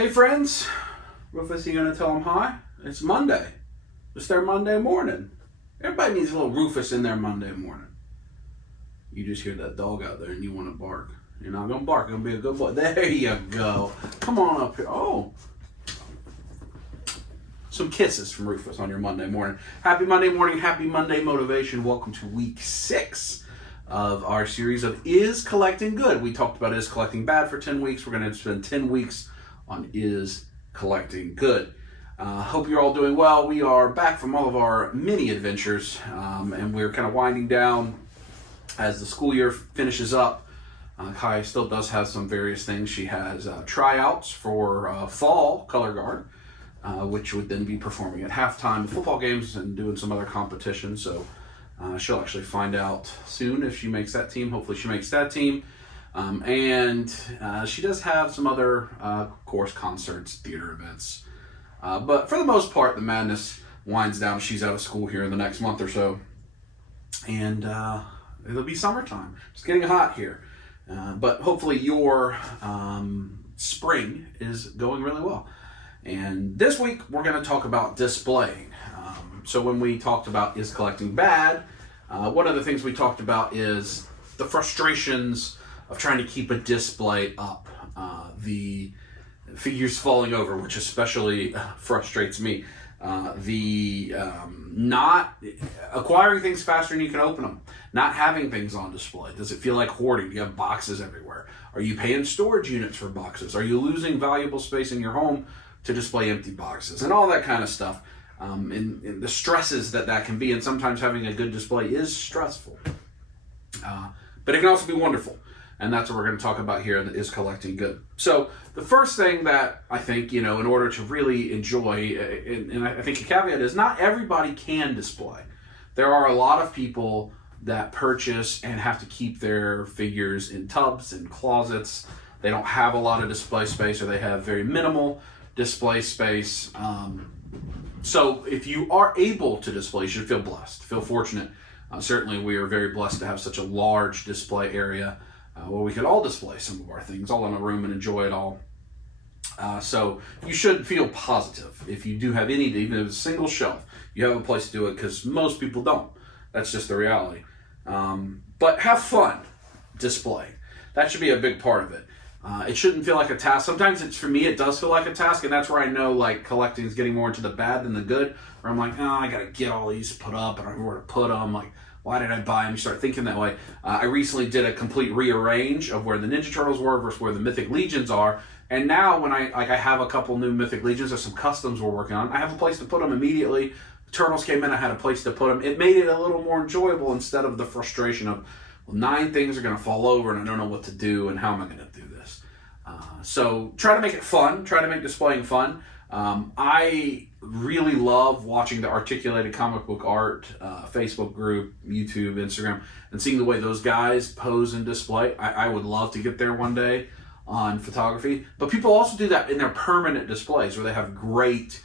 Hey friends, Rufus, you gonna tell them hi? It's Monday. It's their Monday morning. Everybody needs a little Rufus in their Monday morning. You just hear that dog out there and you want to bark. You're not gonna bark, you're gonna be a good boy. There you go. Come on up here. Oh. Some kisses from Rufus on your Monday morning. Happy Monday morning, happy Monday motivation. Welcome to week 6 of our series of Is Collecting Good? We talked about Is Collecting Bad for 10 weeks. We're going to spend 10 weeks on Is Collecting Good. Hope you're all doing well. We are back from all of our mini adventures, and we're kind of winding down as the school year finishes up. Kai still does have some various things. She has tryouts for fall color guard, which would then be performing at halftime of football games and doing some other competitions. So she'll actually find out soon if she makes that team. Hopefully she makes that team. And she does have some other, of course, concerts, theater events. But for the most part, the madness winds down. She's out of school here in the next month or so. And it'll be summertime. It's getting hot here. But hopefully your spring is going really well. And this week, we're going to talk about displaying. So when we talked about Is Collecting Bad, one of the things we talked about is the frustrations of trying to keep a display up. The figures falling over, which especially frustrates me. The not acquiring things faster than you can open them. Not having things on display. Does it feel like hoarding? Do you have boxes everywhere? Are you paying storage units for boxes? Are you losing valuable space in your home to display empty boxes? And all that kind of stuff. And the stresses that can be, and sometimes having a good display is stressful. But it can also be wonderful. And that's what we're going to talk about here in Is Collecting Good. So the first thing that I think, in order to really enjoy, and I think a caveat is not everybody can display. There are a lot of people that purchase and have to keep their figures in tubs and closets. They don't have a lot of display space, or they have very minimal display space. So if you are able to display, you should feel blessed, feel fortunate. Certainly we are very blessed to have such a large display area where we could all display some of our things all in a room and enjoy it all. So you should feel positive. If you do have any, even if it's a single shelf, you have a place to do it, because most people don't. That's just the reality. But have fun displaying. That should be a big part of it. It shouldn't feel like a task. Sometimes for me, it does feel like a task, and that's where I know like collecting is getting more into the bad than the good, where I'm like, oh, I gotta get all these put up, and I don't know where to put them. Like, why did I buy them? You start thinking that way. I recently did a complete rearrange of where the Ninja Turtles were versus where the Mythic Legions are, and now when I have a couple new Mythic Legions, there's some customs we're working on. I have a place to put them immediately. The Turtles came in, I had a place to put them. It made it a little more enjoyable instead of the frustration of, well, 9 things are gonna fall over and I don't know what to do, and how am I gonna do this? So try to make it fun. Try to make displaying fun. I really love watching the Articulated Comic Book Art Facebook group, YouTube, Instagram, and seeing the way those guys pose and display. I would love to get there one day on photography. But people also do that in their permanent displays where they have great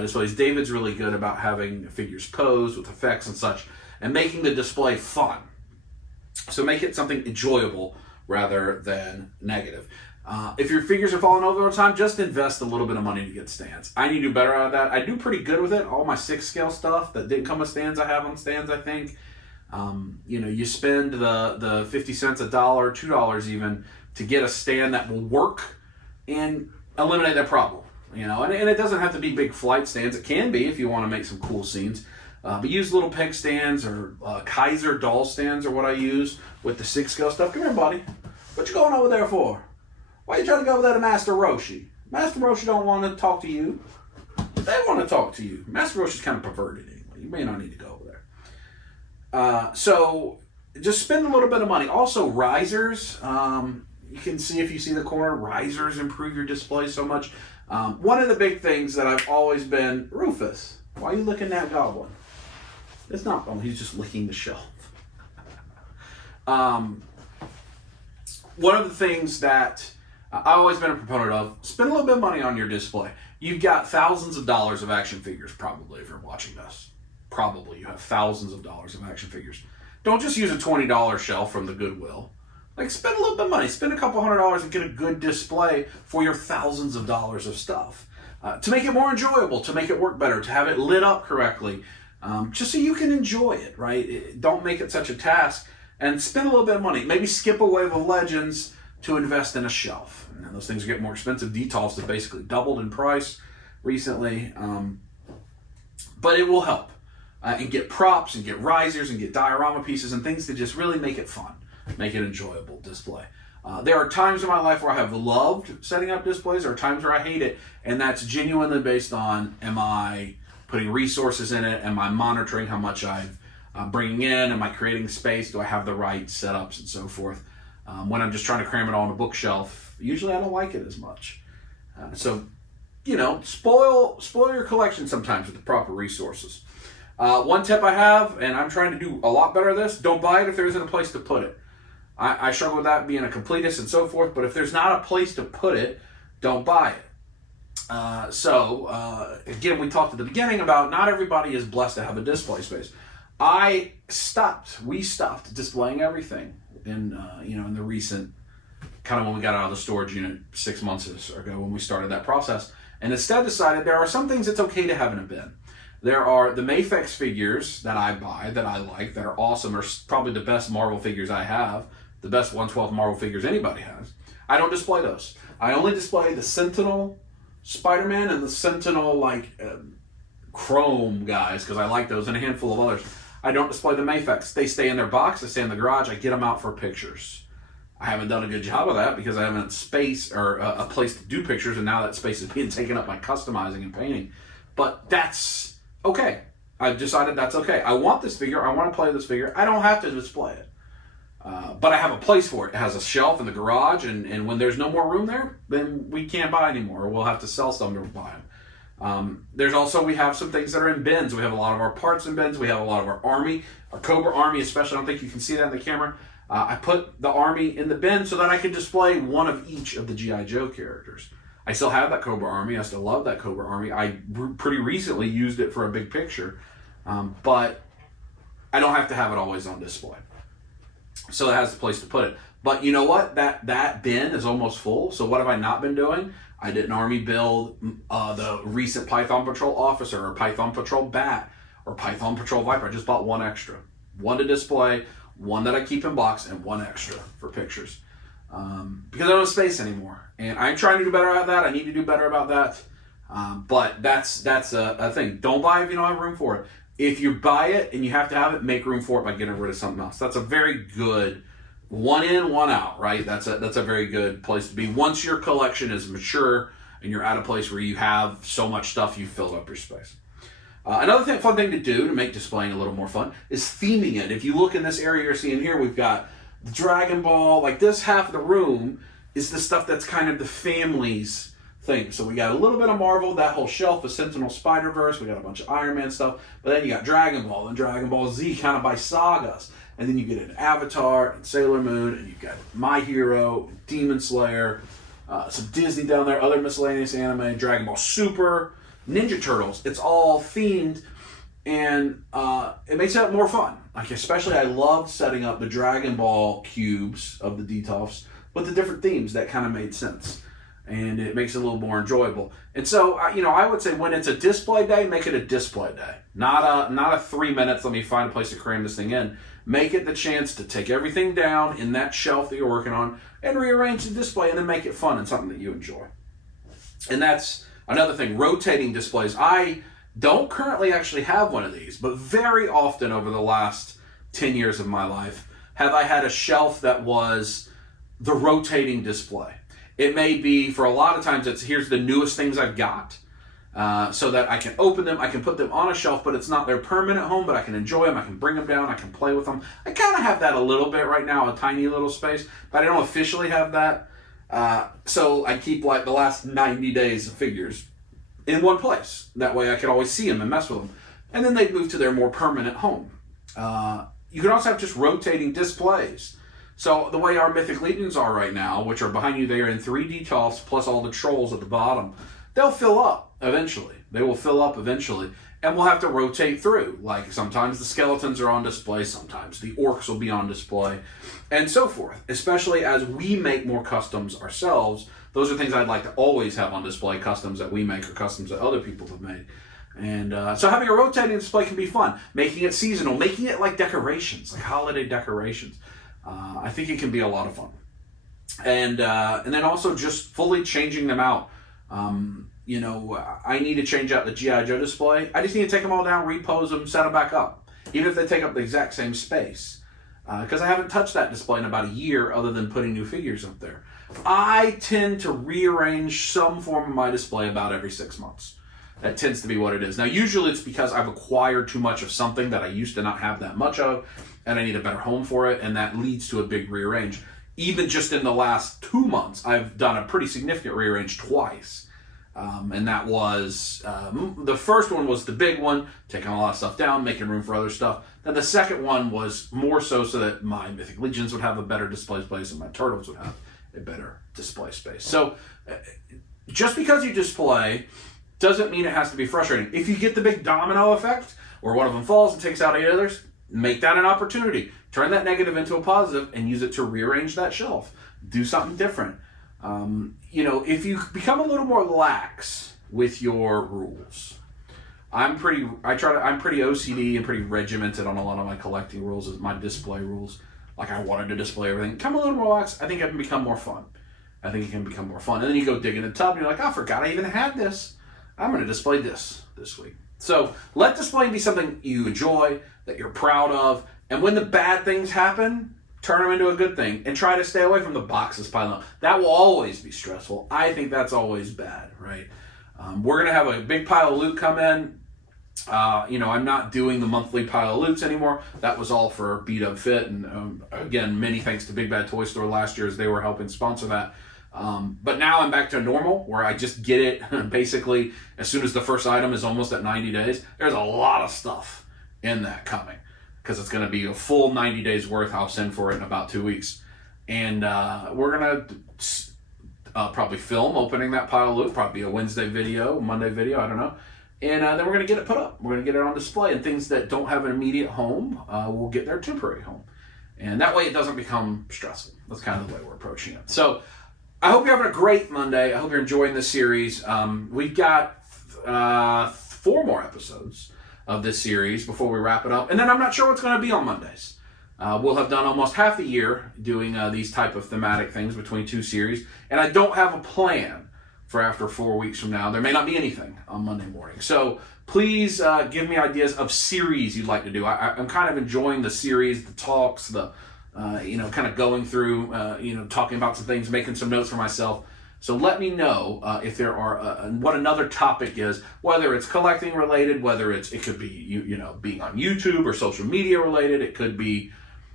displays. David's really good about having figures posed with effects and such, and making the display fun. So make it something enjoyable rather than negative. If your figures are falling over time, just invest a little bit of money to get stands. I need to do better at that. I do pretty good with it. All my 6 scale stuff that didn't come with stands, I have on stands, I think. You spend the 50 cents, $1, $2 even to get a stand that will work and eliminate that problem. And it doesn't have to be big flight stands. It can be if you want to make some cool scenes. But use little peg stands or Kaiser doll stands are what I use with the 6 scale stuff. Come here, buddy. What you going over there for? Why are you trying to go over there to Master Roshi? Master Roshi don't want to talk to you. They want to talk to you. Master Roshi's kind of perverted anyway. You may not need to go over there. So just spend a little bit of money. Also, risers. You can see, if you see the corner, risers improve your display so much. One of the big things that I've always been, Rufus, why are you licking that goblin? It's not, oh, he's just licking the shelf. One of the things that I've always been a proponent of, spend a little bit of money on your display. You've got thousands of dollars of action figures, probably, if you're watching this. Probably you have thousands of dollars of action figures. Don't just use a $20 shelf from the Goodwill. Like, spend a little bit of money. Spend a couple $100 and get a good display for your thousands of dollars of stuff. To make it more enjoyable, to make it work better, to have it lit up correctly, just so you can enjoy it, right? Don't make it such a task, and spend a little bit of money. Maybe skip a wave of Legends to invest in a shelf. And those things get more expensive. Detolfs have basically doubled in price recently, but it will help. And get props, and get risers, and get diorama pieces, and things to just really make it fun, make it enjoyable display. There are times in my life where I have loved setting up displays. There are times where I hate it, and that's genuinely based on, am I putting resources in it? Am I monitoring how much I'm bringing in? Am I creating space? Do I have the right setups and so forth? When I'm just trying to cram it all on a bookshelf, usually I don't like it as much. So, spoil your collection sometimes with the proper resources. One tip I have, and I'm trying to do a lot better at this, don't buy it if there isn't a place to put it. I struggle with that being a completist and so forth, but if there's not a place to put it, don't buy it. Again, we talked at the beginning about not everybody is blessed to have a display space. We stopped displaying everything in the recent, kind of when we got out of the storage unit 6 months ago when we started that process, and instead decided there are some things it's okay to have in a bin. There are the Mafex figures that I buy, that I like, that are awesome, are probably the best Marvel figures I have, the best 1/12 Marvel figures anybody has. I don't display those. I only display the Sentinel Spider-Man and the Sentinel Chrome guys, because I like those, and a handful of others. I don't display the Mafex. They stay in their box, they stay in the garage, I get them out for pictures. I haven't done a good job of that because I haven't space or a place to do pictures, and now that space is being taken up by customizing and painting. But that's okay. I've decided that's okay. I want this figure. I want to play this figure. I don't have to display it. But I have a place for it. It has a shelf in the garage, and when there's no more room there, then we can't buy anymore, or we'll have to sell some to buy them. We have some things that are in bins. We have a lot of our parts in bins. We have a lot of our Army, our Cobra Army especially. I don't think you can see that in the camera. I put the Army in the bin so that I could display one of each of the G.I. Joe characters. I still have that Cobra Army. I still love that Cobra Army. I pretty recently used it for a big picture, but I don't have to have it always on display. So it has a place to put it. But you know what? That bin is almost full. So what have I not been doing? I did an Army build, the recent Python Patrol Officer, or Python Patrol Bat, or Python Patrol Viper. I just bought one extra. One to display, one that I keep in box, and one extra for pictures. Because I don't have space anymore. And I'm trying to do better at that. I need to do better about that. But that's a thing. Don't buy if you don't have room for it. If you buy it and you have to have it, make room for it by getting rid of something else. That's a very good one in, one out, right? That's a very good place to be. Once your collection is mature and you're at a place where you have so much stuff, you've filled up your space. Another fun thing to do to make displaying a little more fun is theming it. If you look in this area you're seeing here, we've got the Dragon Ball. Like, this half of the room is the stuff that's kind of the family's thing. So we got a little bit of Marvel. That whole shelf is Sentinel Spider-Verse. We got a bunch of Iron Man stuff. But then you got Dragon Ball and Dragon Ball Z kind of by sagas. And then you get an Avatar and Sailor Moon, and you've got My Hero, Demon Slayer, some Disney down there, other miscellaneous anime, Dragon Ball Super, Ninja Turtles. It's all themed, and it makes it more fun. Like, especially I loved setting up the Dragon Ball cubes of the Detolfs with the different themes. That kind of made sense, and it makes it a little more enjoyable. And so, I would say when it's a display day, make it a display day. Not a 3 minutes, let me find a place to cram this thing in. Make it the chance to take everything down in that shelf that you're working on and rearrange the display, and then make it fun and something that you enjoy. And that's another thing, rotating displays. I don't currently actually have one of these, but very often over the last 10 years of my life have I had a shelf that was the rotating display. It may be, for a lot of times, it's here's the newest things I've got, so that I can open them, I can put them on a shelf, but it's not their permanent home, but I can enjoy them, I can bring them down, I can play with them. I kind of have that a little bit right now, a tiny little space, but I don't officially have that. So I keep like the last 90 days of figures in one place. That way I can always see them and mess with them. And then they move to their more permanent home. You can also have just rotating displays. So the way our Mythic Legions are right now, which are behind you there in 3 Detolfs plus all the trolls at the bottom, they'll fill up eventually. They will fill up eventually. and we'll have to rotate through. Like sometimes the skeletons are on display, sometimes the orcs will be on display, and so forth. Especially as we make more customs ourselves, those are things I'd like to always have on display, customs that we make or customs that other people have made. And so having a rotating display can be fun. Making it seasonal, making it like decorations, like holiday decorations. I think it can be a lot of fun. And then also just fully changing them out. You know, I need to change out the G.I. Joe display. I just need to take them all down, repose them, set them back up. Even if they take up the exact same space. Because I haven't touched that display in about a year other than putting new figures up there. I tend to rearrange some form of my display about every 6 months. That tends to be what it is. Now, usually it's because I've acquired too much of something that I used to not have that much of, and I need a better home for it, and that leads to a big rearrange. Even just in the last 2 months, I've done a pretty significant rearrange twice. And that was, the first one was the big one, taking a lot of stuff down, making room for other stuff. Then the second one was more so that my Mythic Legions would have a better display space and my Turtles would have a better display space. So just because you display doesn't mean it has to be frustrating. If you get the big domino effect, or one of them falls and takes out 8 others, make that an opportunity. Turn that negative into a positive and use it to rearrange that shelf. Do something different. You know, if you become a little more lax with your rules, I'm pretty OCD and pretty regimented on a lot of my collecting rules, my display rules. Like I wanted to display everything. Come a little more lax, I think it can become more fun. And then you go dig in the tub and you're like, I forgot I even had this. I'm going to display this week. So let displaying be something you enjoy, that you're proud of, and when the bad things happen, turn them into a good thing, and try to stay away from the boxes piling up. That will always be stressful. I think that's always bad, right? We're going to have a big pile of loot come in. You know, I'm not doing the monthly pile of loots anymore. That was all for B-Dub Fit, and again, many thanks to Big Bad Toy Store last year as they were helping sponsor that. But now I'm back to normal, where I just get it basically as soon as the first item is almost at 90 days. There's a lot of stuff in that coming, because it's going to be a full 90 days worth. I'll send for it in about 2 weeks. And we're going to probably film opening that pile of loot, probably a Wednesday video, Monday video, I don't know. And then we're going to get it put up. We're going to get it on display. And things that don't have an immediate home will get their temporary home. And that way it doesn't become stressful. That's kind of the way we're approaching it. So I hope you're having a great Monday. I hope you're enjoying this series. We've got 4 more episodes of this series before we wrap it up. And then I'm not sure what's going to be on Mondays. We'll have done almost half the year doing these type of thematic things between 2 series. And I don't have a plan for after 4 weeks from now. There may not be anything on Monday morning. So please give me ideas of series you'd like to do. I'm kind of enjoying the series, the talks, the kind of going through, talking about some things, making some notes for myself. So let me know if there are what another topic is, whether it's collecting related, whether it could be being on YouTube or social media related. It could be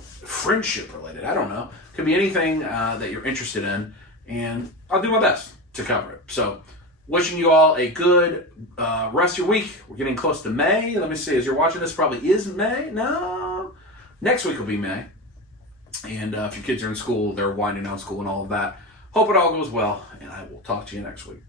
friendship related. I don't know. It could be anything that you're interested in, and I'll do my best to cover it. So wishing you all a good rest of your week. We're getting close to May. Let me see. As you're watching this, probably is May. No, next week will be May. And if your kids are in school, they're winding down school and all of that. Hope it all goes well, and I will talk to you next week.